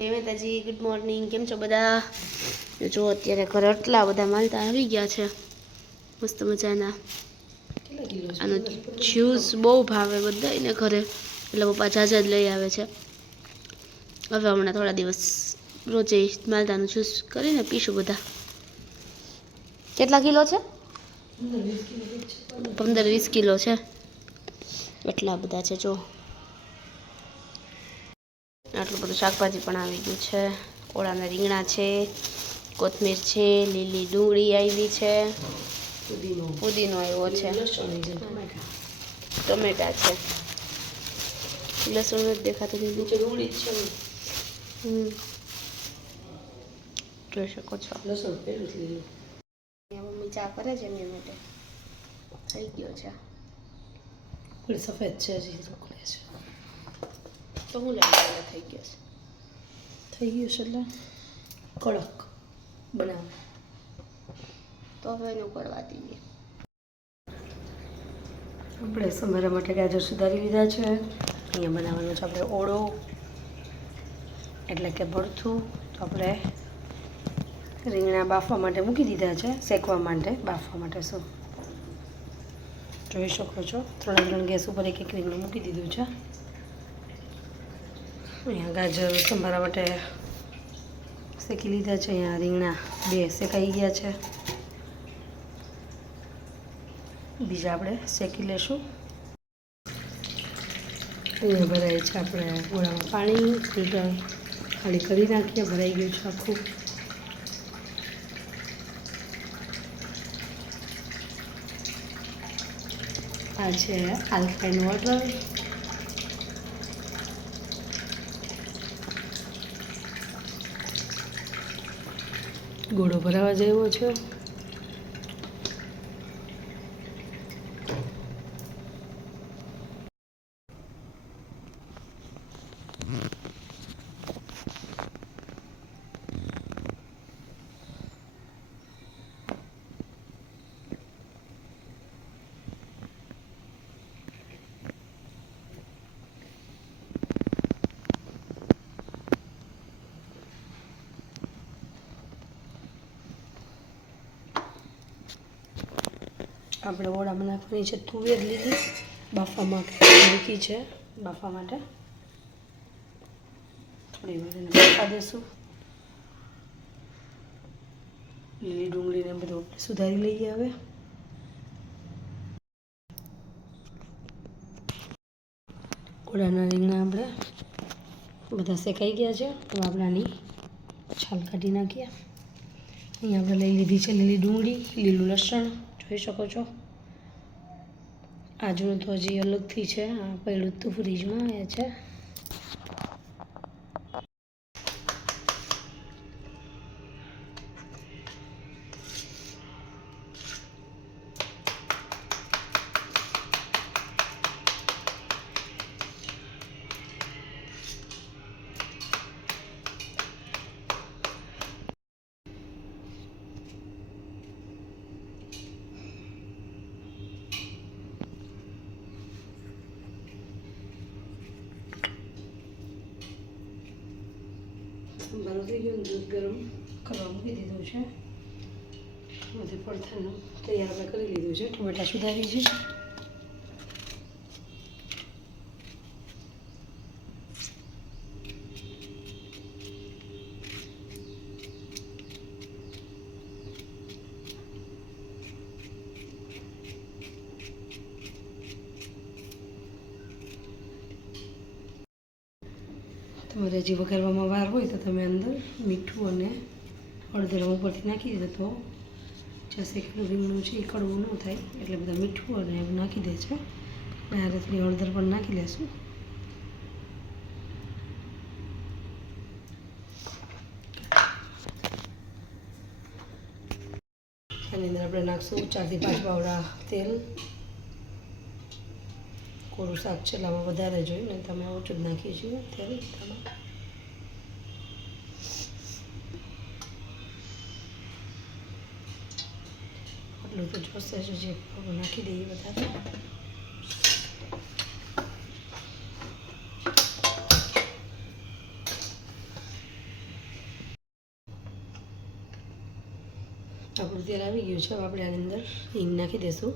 માતાજી, good morning. કેમ છો બધા? જો અત્યારે ઘરે આટલા બધા માલતા આવી ગયા છે મસ્ત મજાના. આનો જ્યુસ બહુ ભાવે બધાને ઘરે, એટલે પપ્પા જાજા જ લઈ આવે છે. હવે હમણાં થોડા દિવસ રોજે માલતાનું જ્યુસ કરીને પીશું બધા. કેટલા કિલો છે? 15-20 કિલો છે. એટલા બધા છે. જો આટલું બધું શાકભાજી પણ આવી ગયું છે. ઓળાના રીંગણા છે, કોથમીર છે, લીલી ડુંગળી આવી છે, પુદીનો આવ્યો છે, ટમેટા છે, લસણ નથી દેખાતું દીદી. ડુંગળી છે. જોઈ શકો છો. લસણ પેલું લીલું. મમ્મી ચા કરે છે એમની માટે. થઈ ગયો છે. થોડી સફેદ છે હજી રોકડે છે. તો હું લાગે થઈ ગયો છે. થઈ ગયું છે એટલે કડક બનાવ. તો હવે એને ઉકળવા દઈએ. આપણે સંભારા માટે ગાજર સુધારી લીધા છે. અહીંયા બનાવવાનો છે આપણે ઓળો, એટલે કે ભરથું. તો આપણે રીંગણા બાફવા માટે મૂકી દીધા છે, શેકવા માટે, બાફવા માટે. શું જોઈ શકો છો, 3 ગેસ ઉપર એક રીંગણું મૂકી દીધું છે. અહીંયા ગાજર સંભારા માટે શેકી લીધા છે. અહીંયા રીંગણા 2 શેકાઈ ગયા છે, બીજા આપણે શેકી લેશું. અહીંયા ભરાય છે આપણે ગોળામાં પાણી, ફિલ્ટર ખાલી કરી નાખીએ. ભરાઈ ગયું છે આખું. આ છે આલ્કાઇન વોટર. ગોળો ભરાવા જેવો છે. આપણે ઓળામાં નાખવાની છે તુવેર લીલી, બાફવા માટે મૂકી છે. બાફવા માટે થોડી વાર એને બાફવા દેશું. લીલી ડુંગળીને બધું આપણે સુધારી લઈએ. હવે ઓળાના રીંગણા આપણે બધા શેકાઈ ગયા છે. તો આપણે આની છાલ કાઢી નાખીએ. અહીંયા આપણે લઈ લીધી છે લીલી ડુંગળી, લીલું લસણ. જોઈ શકો છો. આજનું તો હજી અલગથી છે. આ પડ્યું હતું ફ્રીજમાં, એ છે. સંભારો થઈ ગયો. દૂધ ગરમ કરવા મૂકી દીધું છે. બધું પડથાનું તૈયાર આપણે કરી લીધું છે. ટમેટા સુધારી છે. તમારે હજી વઘારવામાં વાર હોય તો તમે અંદર મીઠું અને હળદર ઉપરથી નાખી દીધો તો જે શેકેલું રીંગણું છે એ કડવું ન થાય, એટલે બધા મીઠું અને એવું નાખી દે છે. અને આ થોડી હળદર પણ નાખી લેશું. આની અંદર આપણે નાખશું 4 થી 5 પાવડા તેલ. કોરું શાક છે એટલે આમાં વધારે જોઈએ ને તમે ઓછું જ નાખીએ છીએ તેલ. આટલું તો જોશે જ, જે નાખી દઈએ વધારે. આપણું તેલ આવી ગયું છે. હવે આપણે આની અંદર હિંગ નાખી દઈશું.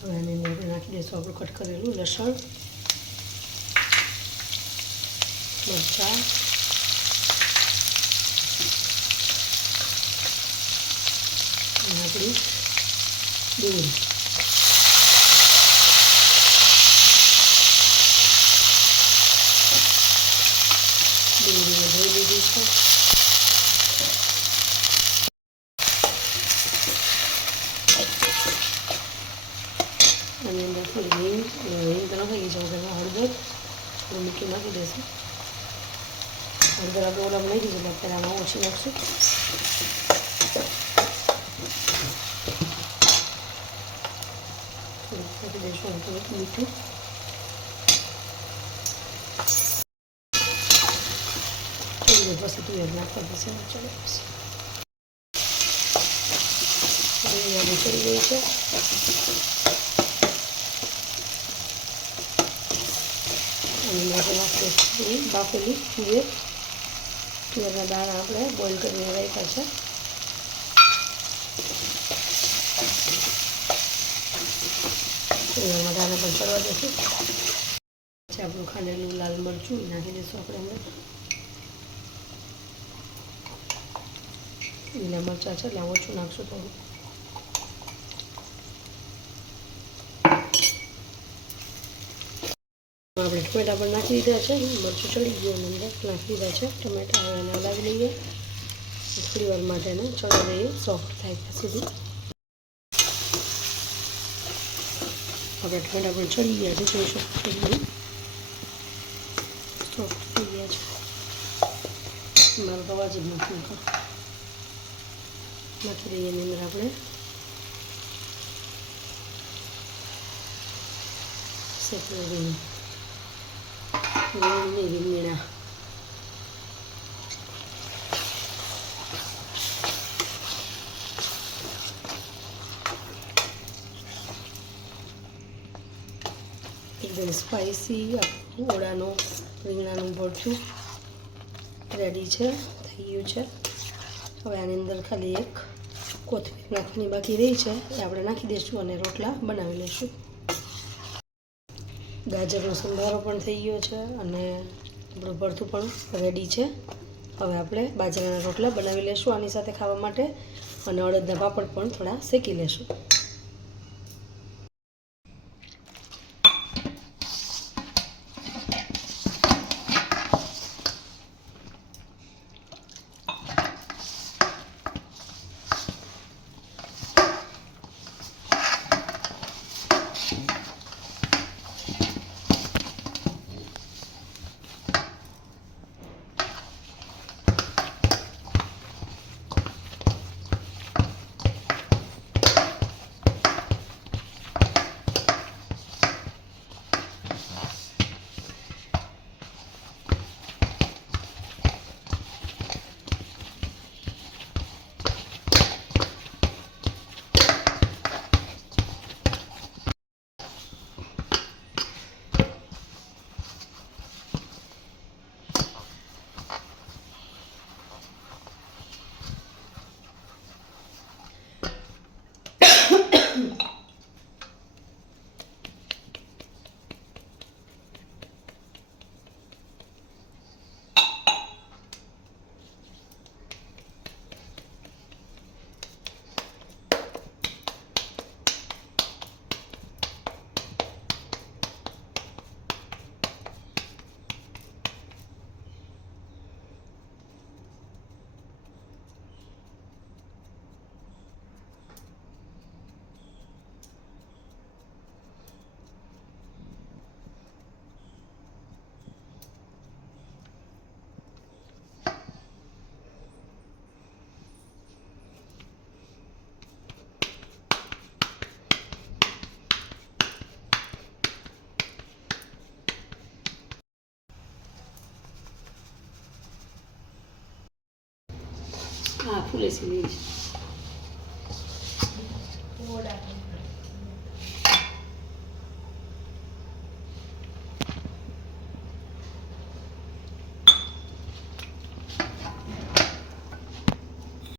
હવે આની અંદર આપણે નાખી દઈશું આપણું કટ કરેલું લસણ, મરચાં, અને આપણી ડુંગળી. ડુંગળીને ધોઈ લીધી છે. આની અંદર થોડી હિંગ તો નાખી છે. તેમાં હળદર મીઠું નાખી દઈશું. હળદર આપણે ઓલામાં નાખી દઈશું, અત્યારે આમાં ઓછી નાખશું. નાખી દઈશું થોડુંક મીઠું. પછી તુવેર નાખવા પડશે. ચલો પછી ચડી ગઈ છે. અને માટે નાખીએ બાફેલી તુવેરના દાણા આપણે બોઇલ કરીને રાખ્યા છે. તુવેરના દાણા પણ ચડવા દઈશું. પછી આપણું ખાંડેલું લાલ મરચું નાખી દઈશું આપણે અંદર. લીલા મરચાં છે એટલે ઓછું નાખશું થોડું. આપણે ટમેટા પણ નાખી દીધા છે. મરચું ચડી ગયું અંદર નાખી દીધા છે ટમેટા. હવે એને હલાવી લઈએ થોડી વાર માટે. એને ચડવા દઈએ સોફ્ટ થાય ત્યાં સુધી. આપણે ટમેટા પણ ચડી ગયા છે, જોઈ શકો છો. સોફ્ટ થઈ ગયા છે. મારો અવાજ જ નથી નાખી દઈએ એની અંદર આપણે સેપરેટ રીંગણા. એકદમ સ્પાઇસી ઓળાનું રીંગણાનું ભરતું રેડી છે, થઈ ગયું છે. હવે આની અંદર ખાલી એક કોથમીર નાખવાની બાકી રહી છે, એ આપણે નાખી દઈશું અને રોટલા બનાવી લઈશું. ગાજરનો સંભારો પણ થઈ ગયો છે અને આપણું ભરતું પણ રેડી છે. હવે આપણે બાજરાના રોટલા બનાવી લઈશું આની સાથે ખાવા માટે, અને અડદના પાપડ પણ થોડા શેકી લઈશું. હા, ફૂલે સીધી